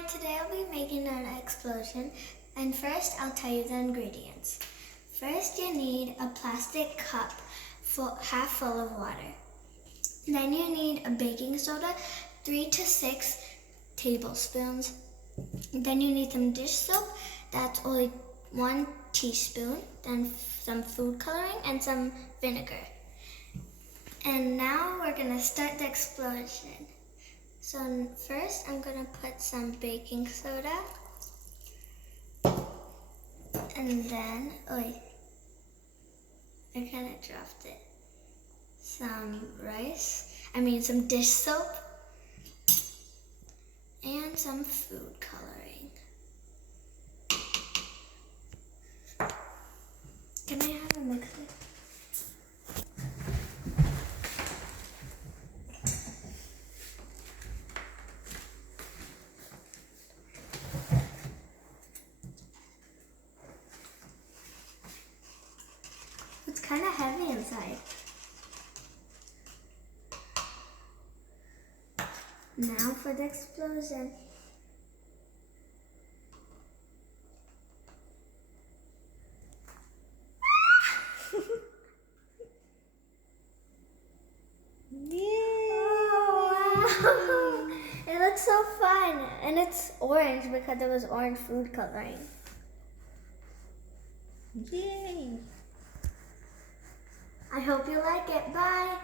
Hi, today I'll be making an explosion, and first I'll tell you the ingredients. First you need a plastic cup half full of water. Then you need a baking soda, 3 to 6 tablespoons. Then you need some dish soap, that's only 1 teaspoon. Then some food coloring and some vinegar. And now we're gonna start the explosion. So first I'm gonna put some baking soda, and then, I kinda dropped it. Some some dish soap, and some food coloring. Can I have a mixer? It's kind of heavy inside. Now for the explosion. Oh, wow. It looks so fun. And it's orange because there was orange food coloring. Yay! I hope you like it. Bye.